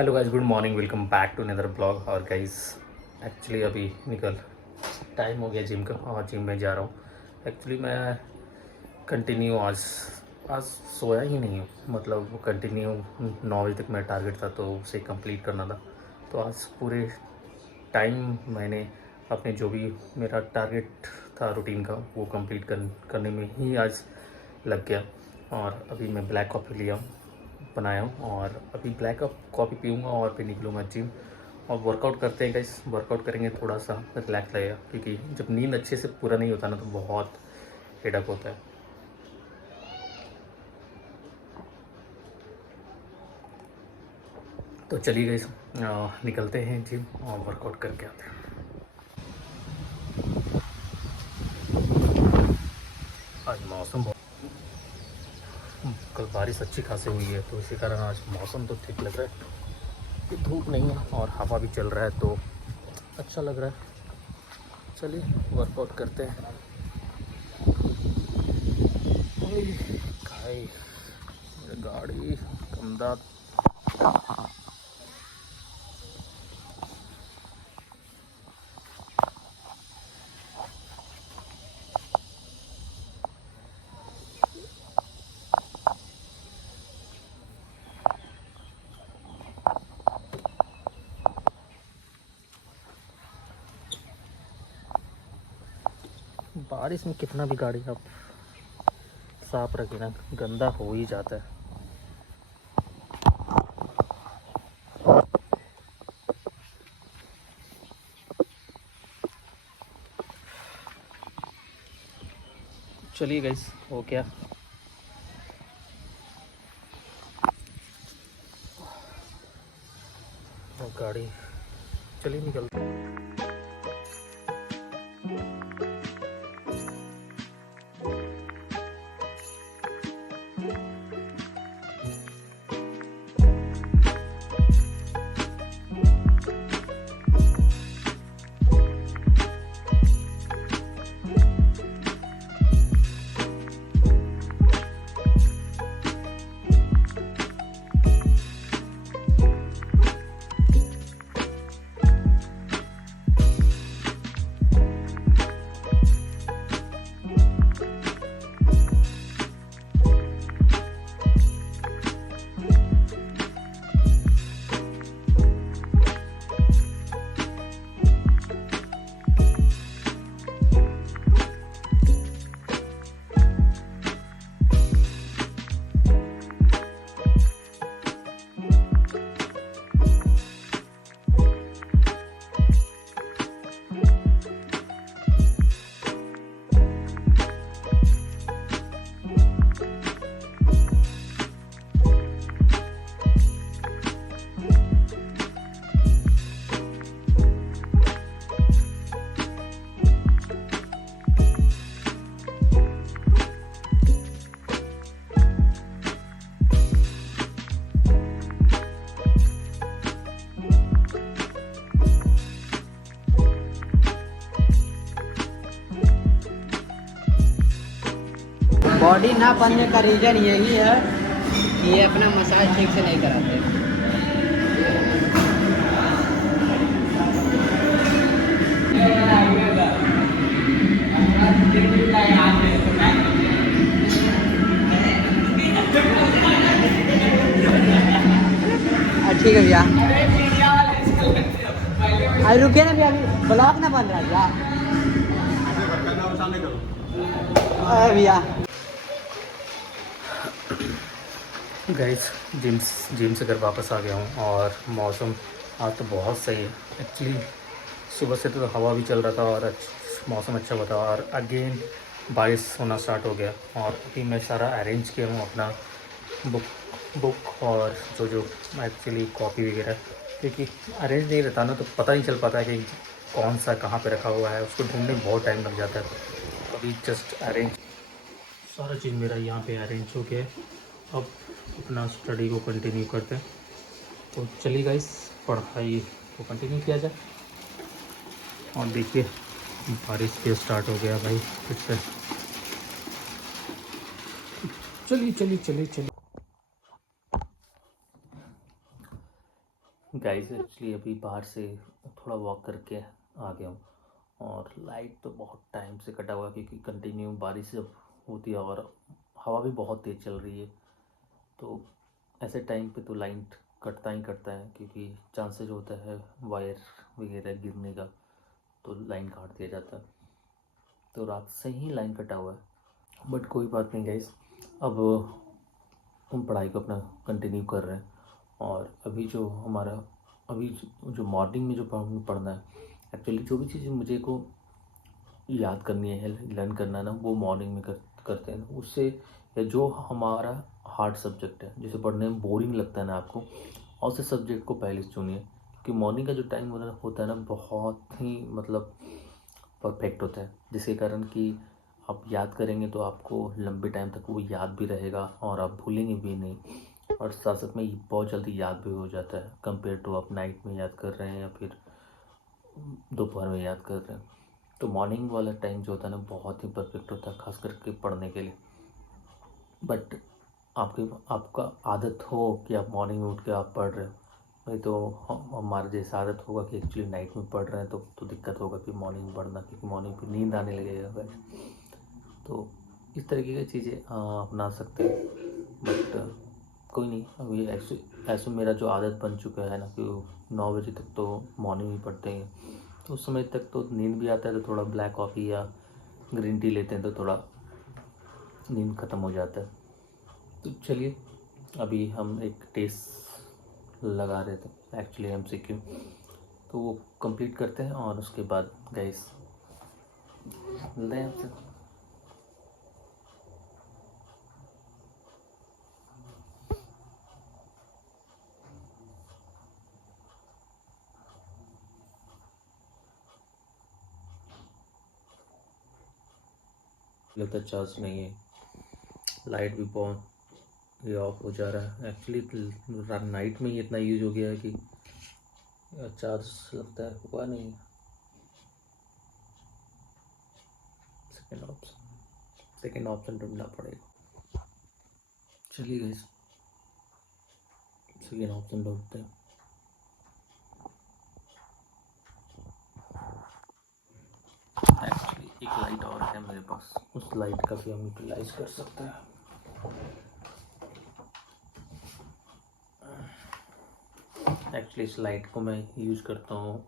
Hello guys, good morning, welcome back to another blog. और guys actually अभी निकल time हो गया जिम का और जिम में जा रहा हूँ। एक्चुअली मैं कंटिन्यू आज आज सोया ही नहीं हूँ, मतलब कंटिन्यू 9 बजे तक मेरा टारगेट था तो उसे कंप्लीट करना था। तो आज पूरे टाइम मैंने अपने जो भी मेरा टारगेट था रूटीन का वो कंप्लीट करने में ही आज लग गया। और अभी मैं ब्लैक कॉफ़ी लिया हूँ, बनाया हूँ और अभी ब्लैक कॉफ़ी पीऊँगा और फिर निकलूँगा जिम और वर्कआउट करते हैं। गाइस वर्कआउट करेंगे, थोड़ा सा रिलैक्स लगेगा क्योंकि जब नींद अच्छे से पूरा नहीं होता ना तो बहुत हेडक होता है। तो चलिए गाइस निकलते हैं जिम और वर्कआउट करके आते हैं। आज मौसम कल बारिश अच्छी खासी हुई है तो इसी कारण आज मौसम तो ठीक लग रहा है कि धूप नहीं है और हवा भी चल रहा है तो अच्छा लग रहा है। चलिए वर्कआउट करते हैं। खाई गाड़ी कमदा बारिश में कितना भी गाड़ी आप साफ रखे ना गंदा हो ही जाता है। चलिए गाइस हो गया। और गाड़ी चलिए निकलते हैं। बॉडी ना बनने का रीज़न यही है कि ये अपना मसाज ठीक से नहीं कराते। ठीक है भैया, अरे रुकिए ना भैया, अभी ब्लॉक ना बन रहा है भैया। भैया गाइस जिम से घर वापस आ गया हूँ और मौसम आज तो बहुत सही है। एक्चुअली सुबह से तो हवा भी चल रहा था और मौसम अच्छा हुआ था और अगेन बारिश होना स्टार्ट हो गया। और अभी मैं सारा अरेंज किया हूँ अपना बुक और जो एक्चुअली कॉपी वगैरह, क्योंकि अरेंज नहीं रहता ना तो पता नहीं चल पाता कि कौन सा कहाँ पे रखा हुआ है, उसको ढूंढने में बहुत टाइम लग जाता है। अभी जस्ट अरेंज सारा चीज़ मेरा यहाँ पे अरेंज हो गया है। अब अपना स्टडी को कंटिन्यू करते हैं। तो चलिए गाइस पढ़ाई को कंटिन्यू किया जाए। और देखिए बारिश भी स्टार्ट हो गया भाई फिर से। चलिए चलिए चलिए चलिए। गाइस एक्चुअली अभी बाहर से थोड़ा वॉक करके आ गया हूँ, और लाइट तो बहुत टाइम से कटा हुआ है क्योंकि कंटिन्यू बारिश जब होती है और हवा भी बहुत तेज़ चल रही है, तो ऐसे टाइम पे तो लाइन कटता ही कटता है क्योंकि चांसेस होता है वायर वगैरह गिरने का, तो लाइन काट दिया जाता है। तो रात से ही लाइन कटा हुआ है, बट कोई बात नहीं गाइस। अब हम पढ़ाई को अपना कंटिन्यू कर रहे हैं, और अभी जो हमारा अभी जो मॉर्निंग में जो पढ़ना है, एक्चुअली जो भी चीज़ें मुझे को याद करनी है, लर्न करना है ना, वो मॉर्निंग में करते हैं उससे। या जो हमारा हार्ड सब्जेक्ट है, जिसे पढ़ने में बोरिंग लगता है ना आपको, और से सब्जेक्ट को पहले से चुनिए, क्योंकि मॉर्निंग का जो टाइम होता है ना, बहुत ही मतलब परफेक्ट होता है, जिसके कारण कि आप याद करेंगे तो आपको लंबे टाइम तक वो याद भी रहेगा और आप भूलेंगे भी नहीं, और साथ साथ में ये बहुत जल्दी याद भी हो जाता है कंपेयर टू आप नाइट में याद कर रहे हैं या फिर दोपहर में याद कर रहे हैं। तो मॉर्निंग वाला टाइम जो होता है ना, बहुत ही परफेक्ट होता है खास करके पढ़ने के लिए। बट आपका आदत हो कि आप मॉर्निंग में उठ के आप पढ़ रहे हो, नहीं तो हमारा जैसा आदत होगा कि एक्चुअली नाइट में पढ़ रहे हैं, तो दिक्कत होगा कि मॉर्निंग में पढ़ना, क्योंकि मॉर्निंग पे नींद आने लगेगा guys। तो इस तरीके की चीज़ें अपना सकते हैं। बट कोई नहीं, अभी ऐसे ऐसे मेरा जो आदत बन चुका है ना कि 9 बजे तक तो मॉर्निंग में पढ़ते हैं, तो उस समय तक तो नींद भी आता है, तो थोड़ा ब्लैक कॉफ़ी या ग्रीन टी लेते हैं तो थोड़ा नींद ख़त्म हो जाता है। तो चलिए, अभी हम एक टेस्ट लगा रहे थे एक्चुअली MCQ, तो वो कंप्लीट करते हैं और उसके बाद गाइस मिलते हैं आपसे। लगता चार्ज नहीं है, लाइट भी बहुत ये ऑफ हो जा रहा है एक्चुअली। नाइट में ही इतना यूज हो गया है कि चार्ज लगता है हुआ नहीं। सेकेंड ऑप्शन ढूंढना पड़ेगा। चलिए गाइस, सेकेंड ऑप्शन ढूंढते हैं। एक्चुअली एक लाइट और है मेरे पास, उस लाइट का भी हम यूटिलाइज कर सकते हैं। एक्चुअली इस लाइट को मैं यूज करता हूँ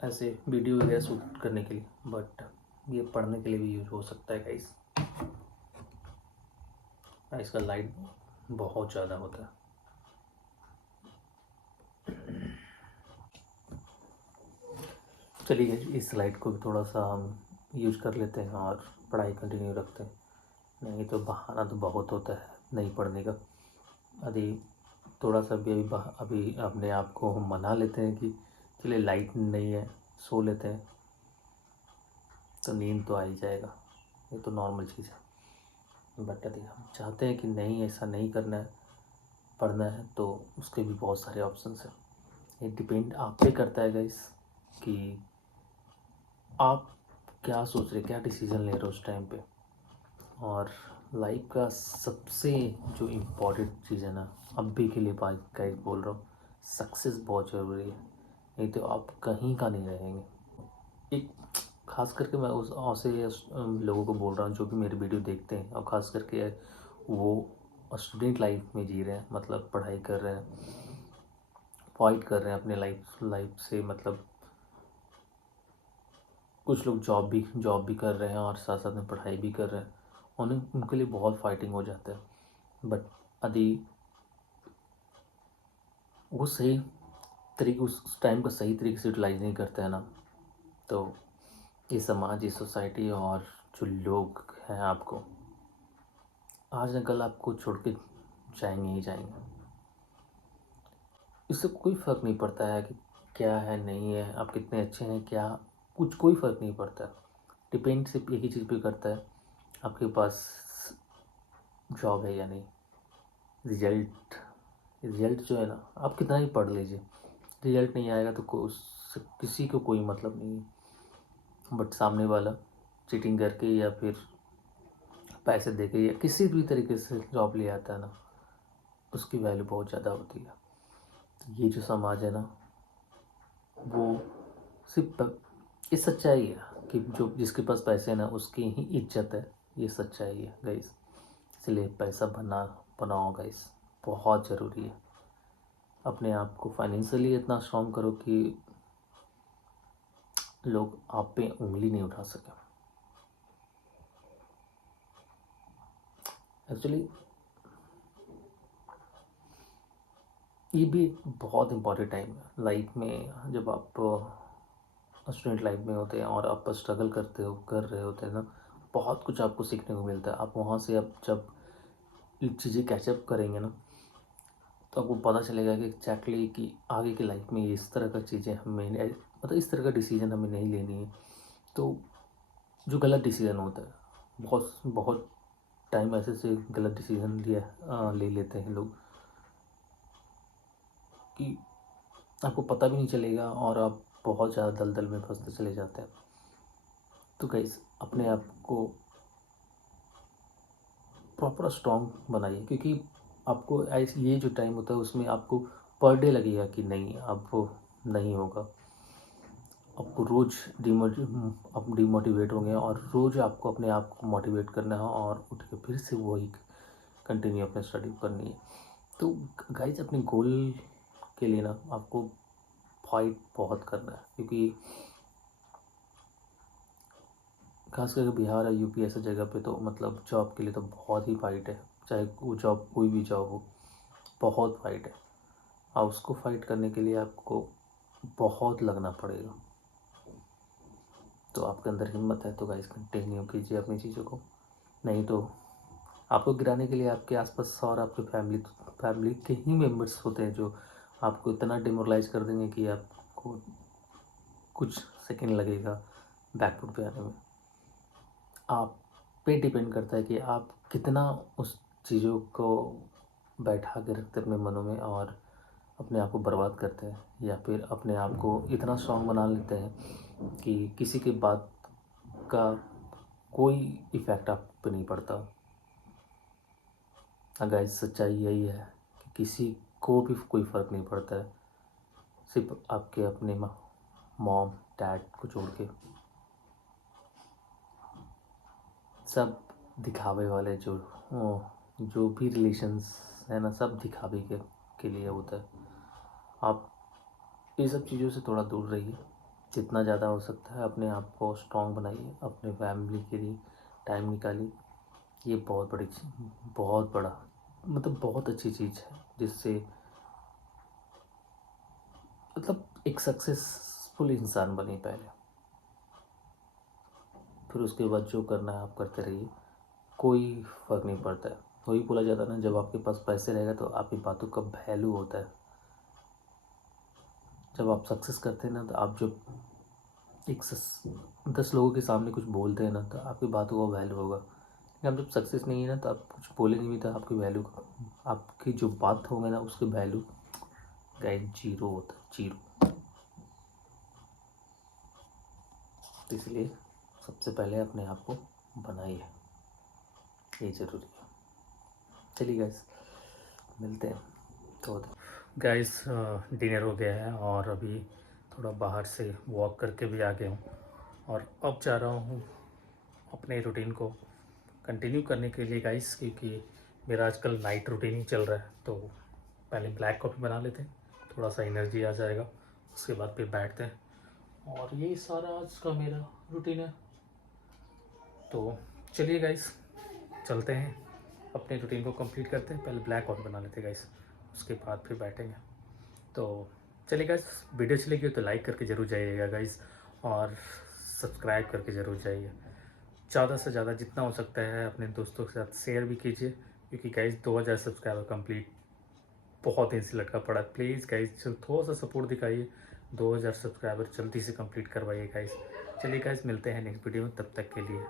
ऐसे वीडियो वगैरह शूट करने के लिए, बट ये पढ़ने के लिए भी यूज हो सकता है गाइस। इसका लाइट बहुत ज़्यादा होता है। चलिए इस लाइट को भी थोड़ा सा हम यूज कर लेते हैं और पढ़ाई कंटिन्यू रखते हैं, नहीं तो बहाना तो बहुत होता है नहीं पढ़ने का। अभी थोड़ा सा भी अभी अपने आप को हम मना लेते हैं कि चलिए लाइट नहीं है, सो लेते हैं, तो नींद तो आ ही जाएगा, ये तो नॉर्मल चीज़ है। बट यदि हम चाहते हैं कि नहीं ऐसा नहीं करना है, पढ़ना है, तो उसके भी बहुत सारे ऑप्शंस हैं। ये डिपेंड आप पे करता है गाइस कि आप क्या सोच रहे, क्या डिसीज़न ले रहे हो उस टाइम पे। और लाइफ का सबसे जो इम्पोर्टेंट चीज़ है ना, अभी के लिए गाइस बोल रहा हूँ, सक्सेस बहुत ज़रूरी है, नहीं तो आप कहीं का नहीं रहेंगे। एक खास करके मैं उस ऐसे लोगों को बोल रहा हूँ जो भी मेरे वीडियो देखते हैं, और ख़ास करके वो स्टूडेंट लाइफ में जी रहे हैं, मतलब पढ़ाई कर रहे हैं, फाइट कर रहे हैं अपने लाइफ से, मतलब कुछ लोग जॉब भी कर रहे हैं और साथ साथ में पढ़ाई भी कर रहे हैं, उनके लिए बहुत फाइटिंग हो जाता है। बट यदि वो सही तरीके उस टाइम को सही तरीके से यूटिलाइज नहीं करते हैं ना, तो ये समाज, ये सोसाइटी और जो लोग हैं आपको आज न कल आपको छोड़ के जाएंगे ही जाएंगे। इससे कोई फ़र्क नहीं पड़ता है कि क्या है नहीं है, आप कितने अच्छे हैं, क्या कुछ कोई फ़र्क नहीं पड़ता। डिपेंड सिर्फ एक ही चीज़ पे करता है, आपके पास जॉब है या नहीं। रिजल्ट जो है ना, आप कितना ही पढ़ लीजिए, रिजल्ट नहीं आएगा तो उससे किसी को कोई मतलब नहीं है। बट सामने वाला चीटिंग करके या फिर पैसे दे के या किसी भी तरीके से जॉब ले आता है ना, उसकी वैल्यू बहुत ज़्यादा होती है। ये जो समाज है ना, वो सिर्फ ये सच्चाई है कि जो जिसके पास पैसे हैं ना उसकी ही इज्जत है, ये सच्चाई है गाइस। इसलिए पैसा बनाओ गाइस, बहुत ज़रूरी है। अपने आप को फाइनेंशियली इतना स्ट्रॉन्ग करो कि लोग आप पे उंगली नहीं उठा सके। एक्चुअली ये भी एक बहुत इम्पॉर्टेंट टाइम है लाइफ में, जब आप स्टूडेंट लाइफ में होते हैं और आप स्ट्रगल कर रहे होते हैं ना, बहुत कुछ आपको सीखने को मिलता है। आप वहाँ से अब जब ये चीज़ें कैचअप करेंगे ना, तो आपको पता चलेगा कि एग्जैक्टली कि आगे की लाइफ में इस तरह का चीज़ें हमें मतलब इस तरह का डिसीजन हमें नहीं लेनी है। तो जो गलत डिसीजन होता है, बहुत बहुत टाइम ऐसे से गलत डिसीजन ले लेते हैं लोग कि आपको पता भी नहीं चलेगा और आप बहुत ज़्यादा दलदल में फंसते चले जाते हैं। तो गाइस अपने आप को प्रॉपर स्ट्रॉन्ग बनाइए, क्योंकि आपको ऐसे ये जो टाइम होता है उसमें आपको पर डे लगेगा कि नहीं अब वो नहीं होगा। आपको रोज़ आप डिमोटिवेट होंगे और रोज़ आपको अपने आप को मोटिवेट करना है और उठ के फिर से वही कंटिन्यू अपने स्टडी करनी है। तो गाइस अपने गोल के लिए ना आपको फाइट बहुत करना है, क्योंकि खास करके बिहार और यूपी ऐसे जगह पे तो मतलब जॉब के लिए तो बहुत ही फाइट है। चाहे वो जॉब कोई भी जॉब हो, बहुत फाइट है और उसको फाइट करने के लिए आपको बहुत लगना पड़ेगा। तो आपके अंदर हिम्मत है तो गाइस कंटिन्यू कीजिए अपनी चीज़ों को, नहीं तो आपको गिराने के लिए आपके आसपास और आपके फैमिली के ही मेंबर्स होते हैं जो आपको इतना डिमोरलाइज कर देंगे कि आपको कुछ सेकंड लगेगा बैकफुट पे आने में। आप पे डिपेंड करता है कि आप कितना उस चीज़ों को बैठा के रखते हैं अपने मनों में और अपने आप को बर्बाद करते हैं, या फिर अपने आप को इतना स्ट्रॉन्ग बना लेते हैं कि किसी की बात का कोई इफ़ेक्ट आप पे नहीं पड़ता। गाइस सच्चाई यही है कि किसी को भी कोई फ़र्क नहीं पड़ता है, सिर्फ आपके अपने मॉम डैड को छोड़ के। सब दिखावे वाले जो भी रिलेशंस है ना, सब दिखावे के लिए होता है। आप ये सब चीज़ों से थोड़ा दूर रहिए, जितना ज़्यादा हो सकता है अपने आप को स्ट्रॉन्ग बनाइए, अपने फैमिली के लिए टाइम निकालिए। ये बहुत बड़ी बहुत बड़ा मतलब बहुत अच्छी चीज़ है, जिससे मतलब एक सक्सेसफुल इंसान बने पहले, फिर उसके बाद जो करना है आप करते रहिए, कोई फ़र्क नहीं पड़ता है। वही बोला जाता है ना, जब आपके पास पैसे रहेगा तो आपकी बातों का वैल्यू होता है। जब आप सक्सेस करते हैं ना, तो आप जब 10 लोगों के सामने कुछ बोलते हैं ना, तो आपकी बातों का वैल्यू होगा। लेकिन आप जब सक्सेस नहीं है ना, तो आप कुछ बोलेंगे भी तो आपकी वैल्यू, आपकी जो बात होंगे ना उसकी वैल्यू गाइस जीरो होता है, जीरो। तो इसलिए सबसे पहले अपने आप को बनाइए, ये ज़रूरी है। चलिए गाइस मिलते हैं। तो गाइस डिनर हो गया है और अभी थोड़ा बाहर से वॉक करके भी आ गया हूँ और अब जा रहा हूँ अपने रूटीन को कंटिन्यू करने के लिए गाइस, क्योंकि मेरा आजकल नाइट रूटीन ही चल रहा है। तो पहले ब्लैक कॉफ़ी बना लेते हैं, थोड़ा सा एनर्जी आ जाएगा, उसके बाद फिर बैठते हैं और यही सारा आज का मेरा रूटीन है। तो चलिए गाइस चलते हैं, अपने रूटीन को कंप्लीट करते हैं। पहले ब्लैक कॉफ़ी बना लेते हैं गाइस, उसके बाद फिर बैठेंगे। तो चलिए गाइस, वीडियो अच्छी लगी हो तो लाइक करके ज़रूर जाइएगा गाइस और सब्सक्राइब करके ज़रूर जाइए। ज़्यादा से ज़्यादा जितना हो सकता है अपने दोस्तों के साथ शेयर भी कीजिए, क्योंकि गाइस 2000 सब्सक्राइबर कंप्लीट बहुत दिन से लटका पड़ा। प्लीज़ गाइस थोड़ा सा सपोर्ट दिखाइए, 2000 सब्सक्राइबर जल्दी से कंप्लीट करवाइए गाइस। चलिए गाइस मिलते हैं नेक्स्ट वीडियो में, तब तक के लिए